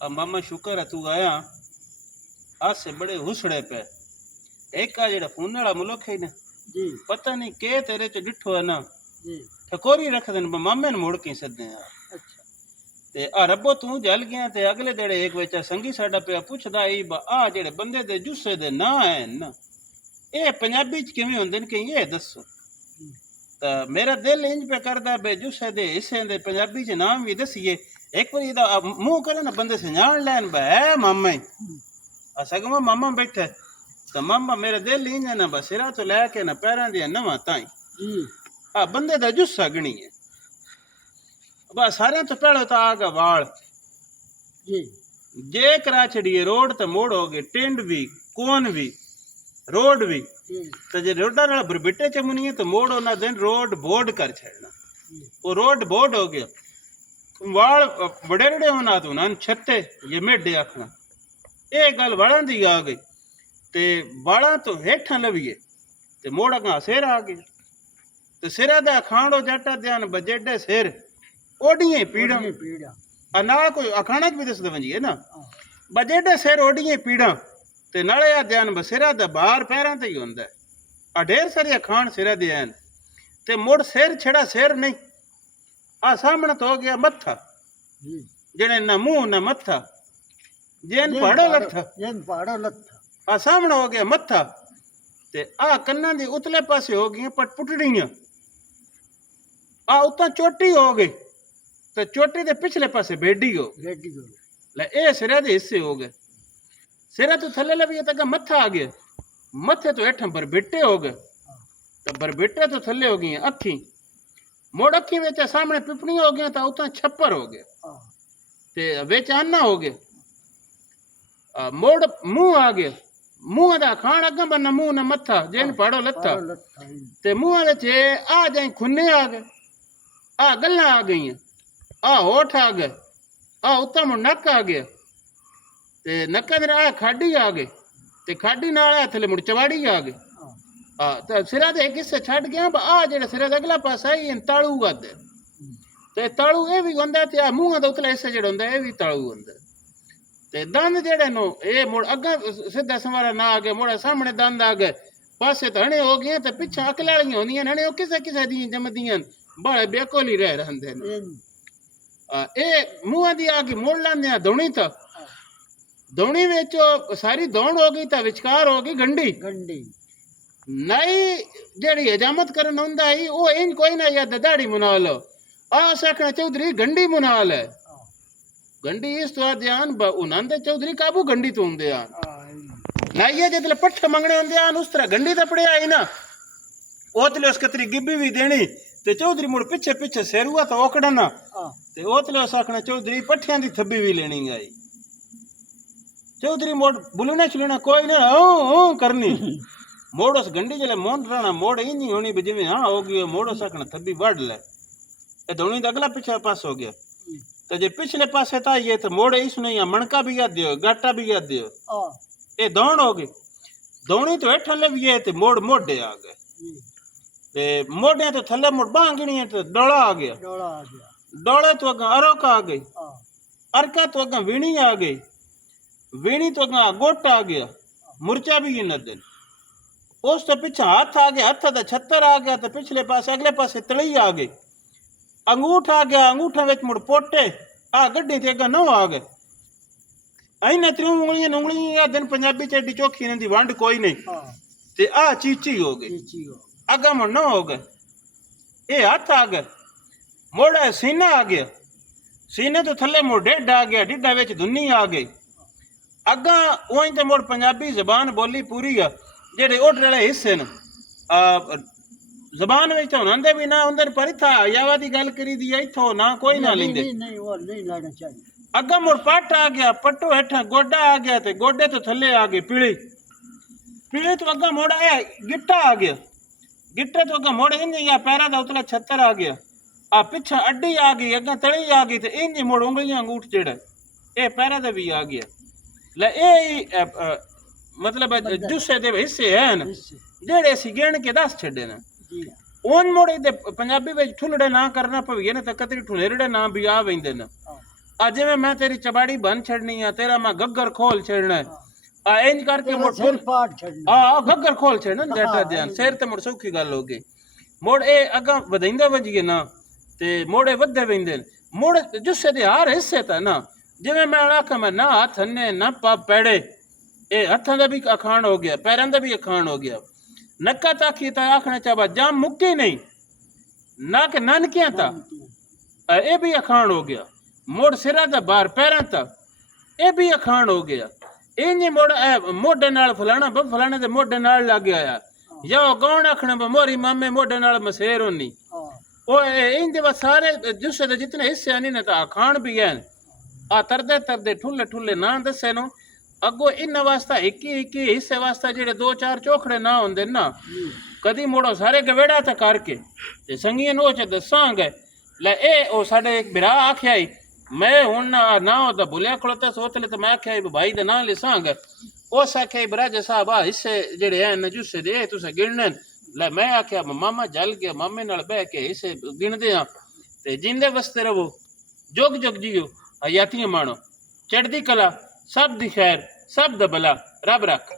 मामा शुक्र है तू आया। आज से बड़े हुसड़े पे एक का जेड़ा फोन वाला मुल्क है ना जी पता नहीं के तेरे च डिठो है ना जी ठकोरी रख देन मामे ने मुड़ के सदने यार अच्छा ते आ रब्बो तू जल गया ते अगले देड़े एक बच्चा संगी साडा पे पुछदा ई आ जेड़े बंदे दे जुस्से दे ना है ना ए पंजाबी च किवें हुंदे न कि ये दसो ता मेरा दिल इंज पे करदा बे जुस्से दे हिस्से दे पंजाबी च नाम भी दसिए एक बार इदा मुंह करे ना बंदे से जान लैन बे मामा ही असगमा मामा बैठे तो मामा मेरे दिल इंज है ना बसिरा तो लैके ना पैरां दी नवा ताई जी आ बंदे दा जुस्सा गणी है बस सारे तो पहले तो आ गया वाल जी जे कराचड़ी रोड ते मोड़ हो गए टिंड भी कोन भी रोड भी जी तो जे रोडा नाल बरबिटे च मुनिए तो मोड़ होना दिन रोड बोर्ड कर छड़ना वो रोड बोर्ड हो गया वाल बड़े बड़े होना तो ना छत्ते ये मेढे आखना ये गल वाला दी आ गई ते वाला तो हेठा लविए ते मोड़ अगा सिर आ गया ते सिरा दा खाणो जट्टा ध्यान बजेडे सिर ओडिए पीड़ा पीड़ा ना कोई अखाना भी दस वंजी है ना हाँ बजेडे सिर ओडिए पीड़ा ते नाले आ ध्यान बसिरा दा बाहर पैरां ते ही हुंदा है आ ढेर सारी खान सिरा दे हैं ते मुड़ सिर छड़ा सिर नहीं आ सामने तो हो गया मत्था जी जेने ना मुंह ना मत्था जेन पहाड़ो लत्था जेन पहाड़ो लत्था आ सामने हो गया मत्था ते आ कन्ना दी उतले पासे हो गई पटपुटड़ियां आ उतना चोटी हो गई तो चोटी दे पिछले पासे बेडी हो रेडी हो ले ए सिरे दे हिस्से हो गए सिरा तो थल्ले लविए तक मत्था आ गया मत्थे तो हेठा बरबिटे हो गए तो बरबिटे तो थल्ले हो गई अखी मोड़ अखी विच सामने पिपड़ियां हो गई तो उतना छप्पर हो गया हाँ ते विच आना हो गया मोड़ मुंह आ गया मुंह दा खान अगा बना मुंह न मत्था जेन पहाड़ो लत्था पहाड़ो लत्था ते मुंह विच आ जाई खुन्ने आ गए आ गल्लां आ गई आ होठ आ गए आ उत्ता मुड़ नक आ गया ते नक्का दे आ खाडी आ गई ते खाडी नाल आ थले मुड़ चवाड़ी आ गई हाँ आ ते सिरा दे किस्से छड़ गया आ जेड़ा सिरा दा अगला पासा ही तालू आदे ते तालू ए भी हुंदा ते आ मुंह दा उतला हिस्सा जेड़ा हुंदा ए भी तालू हुंदा ते दंद जेड़े नो ए मुड़ अगा सीधा सवारा ना आ गए मुड़ सामने दंद आ गए पासे तो हणे हो गए ते पिछा अकल वालियां होंदियां हणे ओ किसे किसे दी जमदियां बड़े बेकोली रह रहंदे ने ए मुंह दी आ गई मोड़ लांदे धुनी तक धुनी विच सारी दौड़ हो गई तो विचकार हो गई गंडी गंडी नई जेड़ी हजामत करन हुंदा ही ओ इंज कोई ना या दाड़ी मुना लो आ सखना चौधरी गंडी मुना ले गंडी इस तो ध्यान उनंद चौधरी काबू गंडी तो हुंदे आ नाइए जितले पट्ठ मंगने हुंदे आ उस तरह गंडी तो पड़े आई ना ओतले उस कतरी गिब्बी भी देनी ते चौधरी मुड़ पीछे पीछे सिर हुआ तो ओकड़ा ना ते ओतले उस आखना चौधरी पट्ठियां दी थब्बी भी लेनी आई चौधरी मोड़ बुलना चलना कोई ना ओ करनी मोड़ उस गंडी जले मोन रहना मोड़ ही नहीं होनी भी जिवें हाँ हो गई मोड़ उस आखना थब्बी बढ़ ले ए धोनी अगला पिछला पास हो गया तो जे पिछले पासे था ये तो मोड़ इस नहीं मणका भी याद दियो गाटा भी याद दियो ये दौड़ हो गई दौड़ी तो हेठा लविए ते मोड़ मोढ़े आ गए ते मोढ़े तो थल्ले मुड़ बांगणी तो डोला आ गया डोले तो अगा अरोका आ गई अरका तो अगा वीणी आ गई वीणी तो अगा गोट आ गया मुरचा भी इन दिन उस तो पीछे हाथ आ गया हाथ तो छत्तर आ गया तो पिछले पासे अगले पासे तली आ गई अंगूठा आ गया अंगूठा विच मुड़ पोटे आ गड्डी ते अगा नौ आ गए आई ना त्रियों उंगलियां दिन पंजाबी च एडी चौखी इन्हां दी वंड कोई नहीं ते आ चीची हो गई अगा मुड़ नौ हो गए ये हाथ आ गए मोड़ा सीना आ गया सीने तो थल्ले मुड़ ढिड आ गया ढिडा विच धुन्नी आ गई अगा उंज ते मुड़ पंजाबी जबान बोली पूरी आ जेडे ओठ वाले हिस्से न जबान में तो उन्होंने भी ना उधर पर था यावा दी गल करी दी इथो ना कोई ना लेंदे नहीं वो नहीं लाना चाहिए अगा मुड़ पट आ गया पट्टो हेठा गोडा आ गया ते गोडे तो थल्ले आ गई पीली पीली तो अगा मोड़ा है गिट्टा आ गया गिट्टे तो अगा मोड़ इंज या पैरा दा उतला छत्तर आ गया आ पिछा अड्डी आ गई अगा तली आ गई ते इंज मुड़ उंगलियां अंगूठ जेड़ा ए पैरा दा भी आ गया ले ए मतलब जुस्से दे हिस्से हैं जेड़े सी गिण के दस छड़े ने ओन मोड़े दे पंजाबी विच ठुलड़े ना करना पवे ने ते कतरी ठुलेरड़े ना भी आ वेंदे ने आ जिवें मैं तेरी चबाड़ी बन छड़नी है तेरा मैं गग्गर खोल छड़ना है आ इंज करके तेरा मुड़ सिर पाट छड़ना आ गग्गर खोल छड़ना जटा ध्यान सिर ते मुड़ सौखी गल हो गई मुड़ ए अगा वधाइंदा वजिए ना ते मोड़े वधे वेंदे मुड़ जुस्से दे हर हिस्से ता ना जिवें मैं आखा मैं ना हथ हन्ने ना पा पैड़े ए हथां दा भी अखान हो गया पैरां दा भी अखान हो गया नक्का ताकी ता आखना चाहवा जाम मुक्के नहीं ना के नानकियां ता ए भी अखान हो गया मोड़ सिरा दा बार पैरां तक ए भी अखान हो गया इंज मोड़ मोढे नाल फलाना दे मोढे नाल लग गया या कौन आखना मोरी मामे मोढे नाल मसेर होनी ओ इंज बस सारे जुस्से दे जितने हिस्से नहीं ना ता अखान भी हैं आ तरदे तरदे ठुल्ले ठुल्ले ना दसे नो अगो इन वास्ता एक हिस्से वास्ता जेड़े दो चार चोखड़े ना होंदे ना कदी मोड़ो सारे गवेड़ा था करके ते संगियन ओ च दसांगे ले ए ओ साडे एक बिरा आख्या ही मैं हुन ना ओदा भुलिया खड़ोता सोतले तो मैं आख्या भाई दा ना लिसांगे उस आख्या बराज साहब आ हिस्से जेड़े हैं जुस्से दे तुसे गिनने ले मैं आख्या मामा जल गया मामे नाल बह के हिस्से गिनदे हां ते जिंदे वस्ते रवो जुग जुग जियो हयातियां माणो चढ़दी कला सब दी खैर सब दा भला रब रख